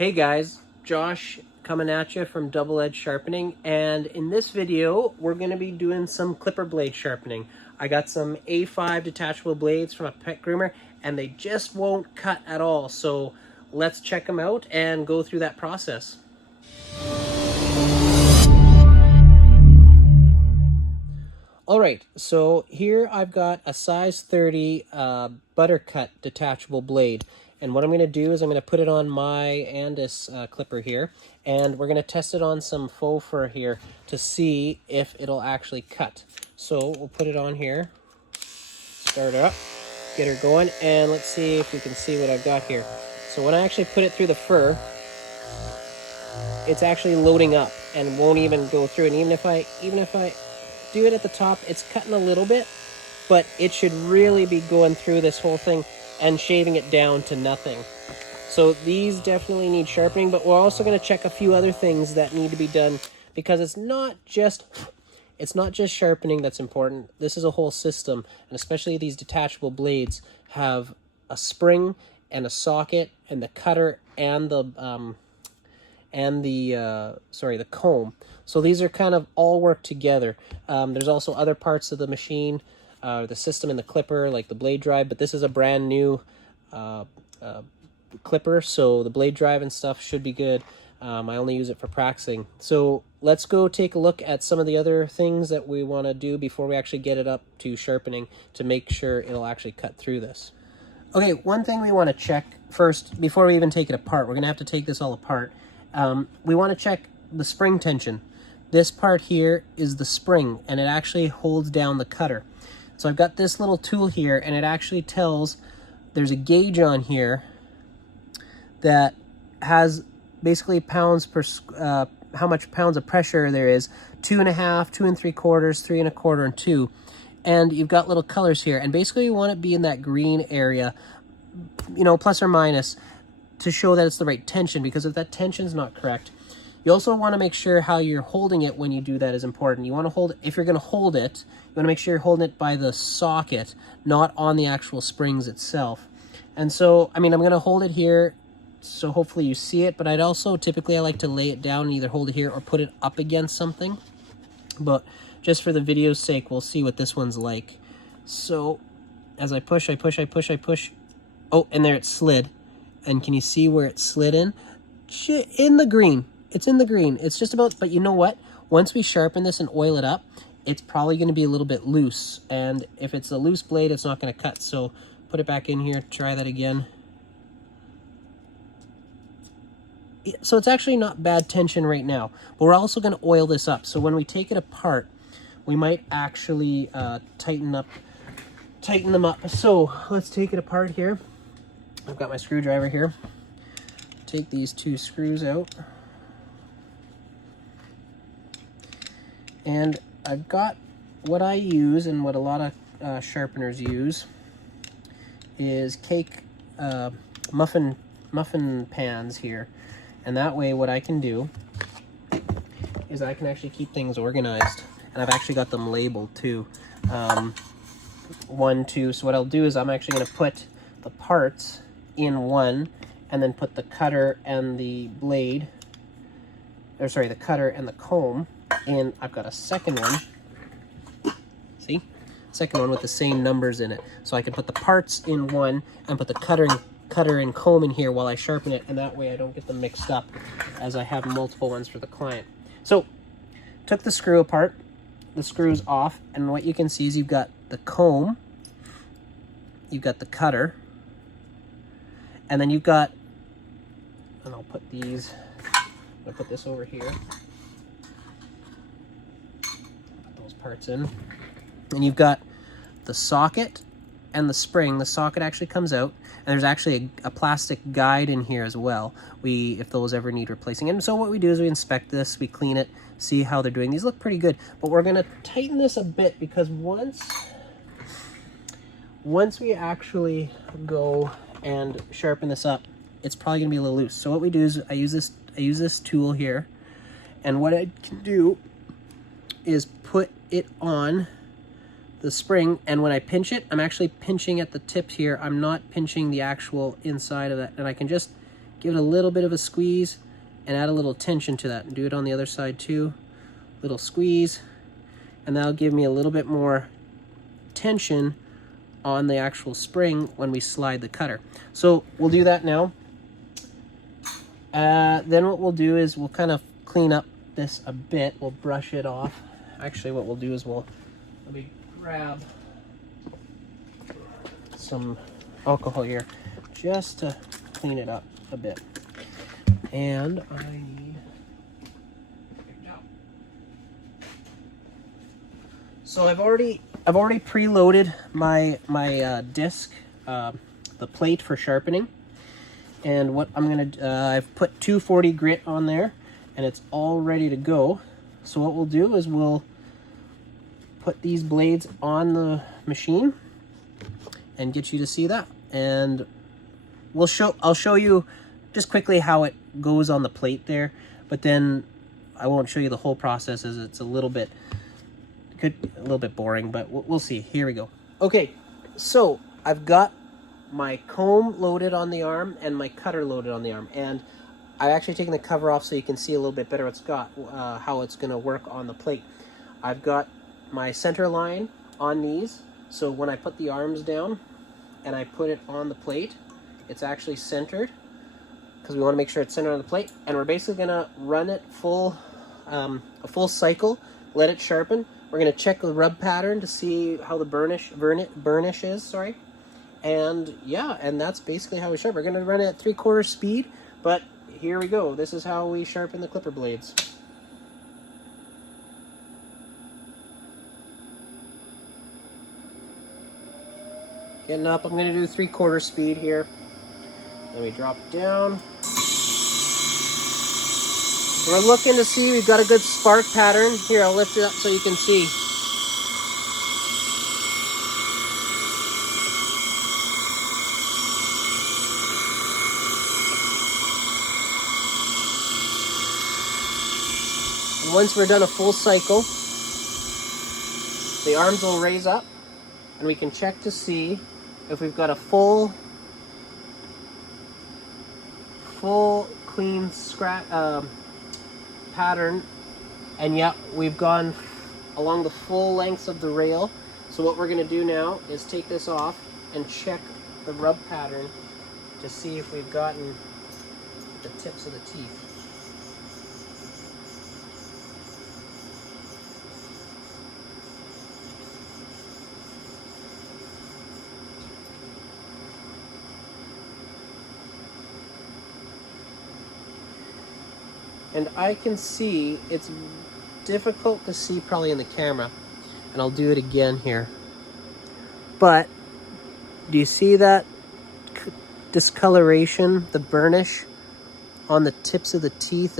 Hey guys, Josh coming at you from Double Edge Sharpening, and in this video we're going to be doing some clipper blade sharpening. I got some A5 detachable blades from a pet groomer and they just won't cut at all, so let's check them out and go through that process. Alright, so here I've got a size 30 buttercut detachable blade. And what I'm going to do is I'm going to put it on my Andis clipper here. And we're going to test it on some faux fur here to see if it'll actually cut. So we'll put it on here, start it up, get her going, and let's see if we can see what I've got here. So when I actually put it through the fur, it's actually loading up and won't even go through. And even if I do it at the top, it's cutting a little bit, but it should really be going through this whole thing and shaving it down to nothing. So these definitely need sharpening, but we're also going to check a few other things that need to be done, because it's not just sharpening that's important. This is a whole system, and especially these detachable blades have a spring and a socket and the cutter and the comb. So these are kind of all work together. There's also other parts of the machine, the system in the clipper, like the blade drive, but this is a brand new clipper, so the blade drive and stuff should be good. I only use it for practicing. So let's go take a look at some of the other things that we want to do before we actually get it up to sharpening to make sure it'll actually cut through this. Okay, one thing we want to check first, before we even take it apart, we're going to have to take this all apart. We want to check the spring tension. This part here is the spring, and it actually holds down the cutter. So I've got this little tool here, and it actually tells, there's a gauge on here that has basically pounds per, how much pounds of pressure there is, 2.5, 2 3/4, 3 1/4, and 2. And you've got little colors here, and basically you want it to be in that green area, you know, plus or minus, to show that it's the right tension, because if that tension is not correct, you also want to make sure how you're holding it when you do that is important. You want to hold, if you're going to hold it, you want to make sure you're holding it by the socket, not on the actual springs itself. And so, I mean, I'm going to hold it here, so hopefully you see it, but I'd also, typically I like to lay it down and either hold it here or put it up against something. But just for the video's sake, we'll see what this one's like. So, as I push, I push. Oh, and there it slid. And can you see where it slid in? In the green. It's in the green. It's just about, but you know what? Once we sharpen this and oil it up, it's probably going to be a little bit loose. And if it's a loose blade, it's not going to cut. So put it back in here, try that again. So it's actually not bad tension right now, but we're also going to oil this up. So when we take it apart, we might actually tighten them up. So let's take it apart here. I've got my screwdriver here. Take these 2 screws out. And I've got what I use, and what a lot of sharpeners use, is cake muffin pans here. And that way what I can do is I can actually keep things organized. And I've actually got them labeled too. 1, 2. So what I'll do is I'm actually going to put the parts in one, and then put the cutter and the blade, or sorry, the cutter and the comb in. I've got a second one, see? Second one with the same numbers in it. So I can put the parts in one and put the cutter and comb in here while I sharpen it, and that way I don't get them mixed up as I have multiple ones for the client. So, took the screw apart, the screws off, and what you can see is you've got the comb, you've got the cutter, and then you've got, and I'll put these, I'll put this over here, put those parts in, and you've got the socket and the spring. The socket actually comes out, and there's actually a plastic guide in here as well, if those ever need replacing. And so what we do is we inspect this, we clean it, see how they're doing. These look pretty good, but we're going to tighten this a bit, because once we actually go and sharpen this up, it's probably going to be a little loose. So what we do is I use this tool here, and what I can do is put it on the spring, and when I pinch it, I'm actually pinching at the tips here. I'm not pinching the actual inside of that, and I can just give it a little bit of a squeeze and add a little tension to that. And do it on the other side too. Little squeeze, and that'll give me a little bit more tension on the actual spring when we slide the cutter. So we'll do that now. Then what we'll do is we'll kind of clean up this a bit. We'll brush it off. Actually, what we'll do is let me grab some alcohol here just to clean it up a bit. And I need a towel. So I've already preloaded my disc, the plate for sharpening. And what I'm gonna, I've put 240 grit on there, and it's all ready to go. So what we'll do is we'll put these blades on the machine and get you to see that. And I'll show you just quickly how it goes on the plate there, but then I won't show you the whole process as it's a little bit boring, but we'll see. Here we go. Okay, so I've got my comb loaded on the arm and my cutter loaded on the arm, and I've actually taken the cover off so you can see a little bit better how it's going to work on the plate. I've got my center line on these, so when I put the arms down and I put it on the plate, it's actually centered, because we want to make sure it's centered on the plate. And we're basically going to run it a full cycle, let it sharpen. We're going to check the rub pattern to see how the burnish is, sorry. And yeah, and that's basically how we sharpen. We're going to run it at 3/4 speed, but here we go. This is how we sharpen the clipper blades. Getting up, I'm going to do 3/4 speed here. Then we drop it down. We're looking to see we've got a good spark pattern. Here, I'll lift it up so you can see. And once we're done a full cycle, the arms will raise up, and we can check to see if we've got a full clean scratch pattern, and yet we've gone along the full length of the rail. So what we're going to do now is take this off and check the rub pattern to see if we've gotten the tips of the teeth. And I can see, it's difficult to see probably in the camera, and I'll do it again here. But do you see that discoloration, the burnish on the tips of the teeth?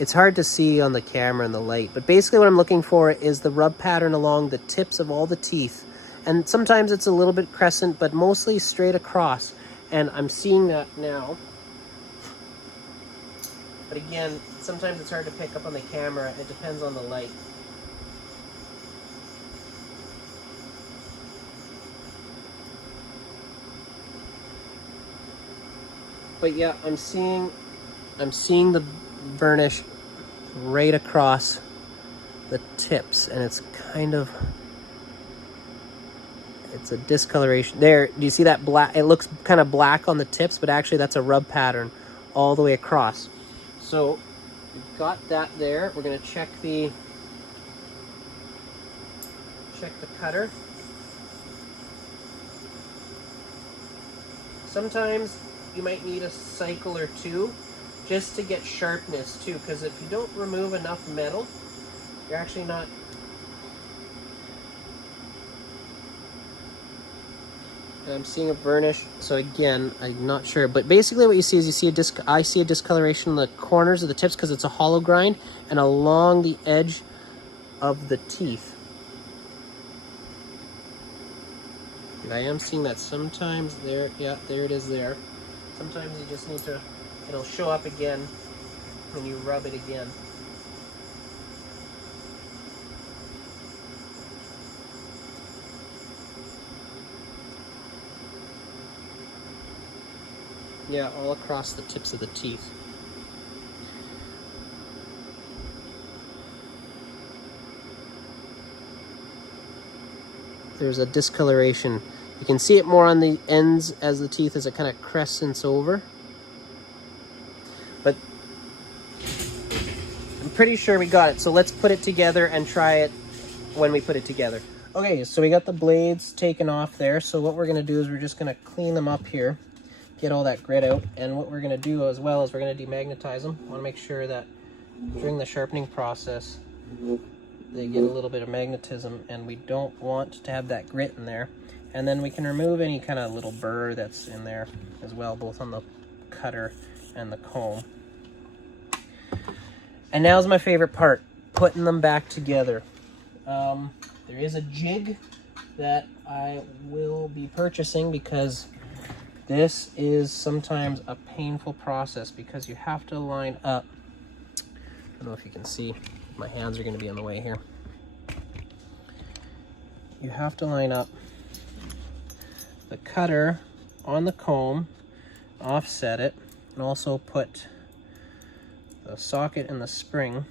It's hard to see on the camera and the light, but basically what I'm looking for is the rub pattern along the tips of all the teeth. And sometimes it's a little bit crescent, but mostly straight across. And I'm seeing that now. But again, sometimes it's hard to pick up on the camera. It depends on the light. But yeah, I'm seeing the burnish right across the tips, and it's a discoloration. There, do you see that black? It looks kind of black on the tips, but actually that's a rub pattern all the way across. So we've got that there. We're going to check the cutter. Sometimes you might need a cycle or two just to get sharpness too, because if you don't remove enough metal, you're actually not. And I'm seeing a burnish, so again, I'm not sure, but basically what you see is I see a discoloration on the corners of the tips because it's a hollow grind, and along the edge of the teeth. And I am seeing that sometimes there, yeah, there it is there. Sometimes you just need to, it'll show up again when you rub it again. Yeah, all across the tips of the teeth. There's a discoloration. You can see it more on the ends as the teeth as it kind of crescents over. But I'm pretty sure we got it. So let's put it together and try it when we put it together. Okay, so we got the blades taken off there. So what we're gonna do is we're just gonna clean them up here, get all that grit out. And what we're gonna do as well is we're gonna demagnetize them. I wanna make sure that during the sharpening process, they get a little bit of magnetism, and we don't want to have that grit in there. And then we can remove any kind of little burr that's in there as well, both on the cutter and the comb. And now's my favorite part, putting them back together. There is a jig that I will be purchasing, because this is sometimes a painful process, because you have to line up. I don't know if you can see, my hands are going to be in the way here. You have to line up the cutter on the comb, offset it, and also put the socket and the spring,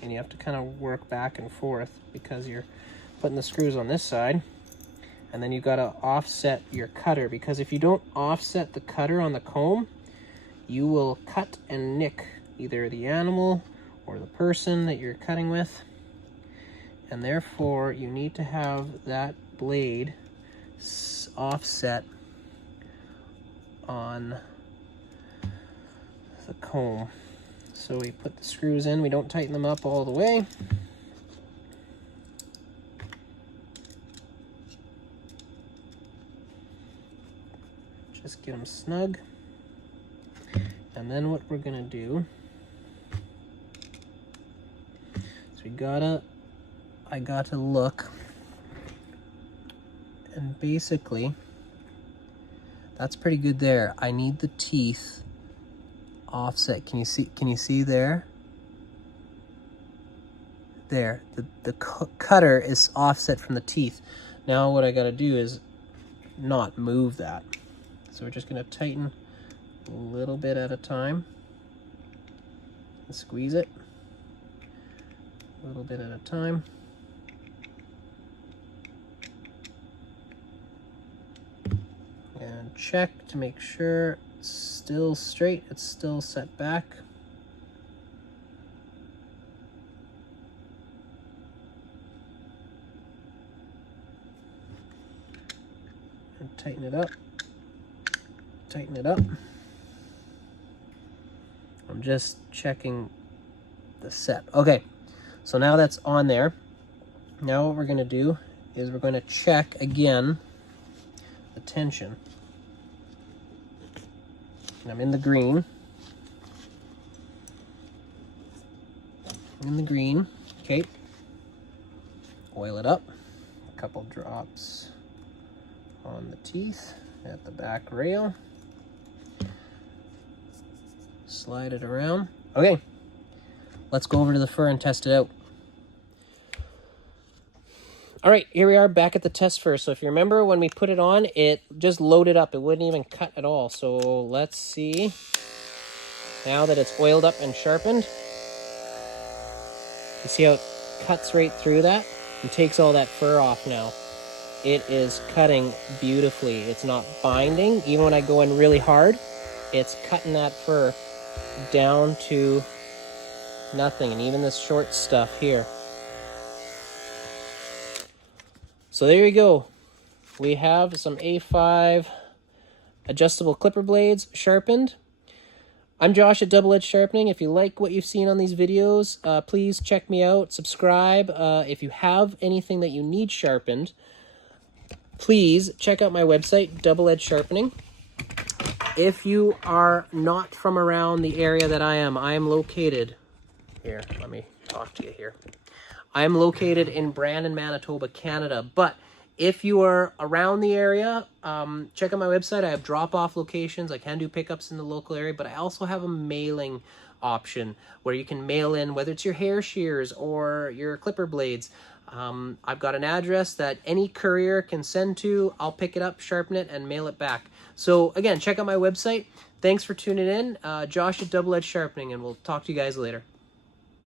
and you have to kind of work back and forth because you're putting the screws on this side, and then you've got to offset your cutter, because if you don't offset the cutter on the comb, you will cut and nick either the animal or the person that you're cutting with, and therefore you need to have that blade offset on the comb. So we put the screws in, we don't tighten them up all the way. Just get them snug. And then what we're gonna do is I gotta look, and basically that's pretty good there. I need the teeth offset. Can you see there? There, the cutter is offset from the teeth. Now what I gotta do is not move that. So we're just gonna tighten a little bit at a time and squeeze it a little bit at a time. And check to make sure it's still straight, it's still set back. And tighten it up. Tighten it up. I'm just checking the set. Okay, so now that's on there. Now what we're going to do is we're going to check again the tension. And I'm in the green. In the green. Okay. Oil it up. A couple drops on the teeth at the back rail. Slide it around. Okay, let's go over to the fur and test it out. All right, here we are back at the test fur. So if you remember when we put it on, it just loaded up. It wouldn't even cut at all. So let's see now that it's oiled up and sharpened. You see how it cuts right through that and takes all that fur off now. It is cutting beautifully. It's not binding. Even when I go in really hard, it's cutting that fur down to nothing. And even this short stuff here. So there you go. We have some A5 adjustable clipper blades sharpened. I'm Josh at Double Edge Sharpening. If you like what you've seen on these videos, please check me out, subscribe. If you have anything that you need sharpened, please check out my website, Double Edge Sharpening. If you are not from around the area that I am located, here, let me talk to you here. I am located in Brandon, Manitoba, Canada, but if you are around the area, check out my website. I have drop-off locations. I can do pickups in the local area, but I also have a mailing option where you can mail in, whether it's your hair shears or your clipper blades. I've got an address that any courier can send to. I'll pick it up, sharpen it, and mail it back. So again, check out my website. thanks for tuning in. Josh at Double Edge Sharpening, and we'll talk to you guys later.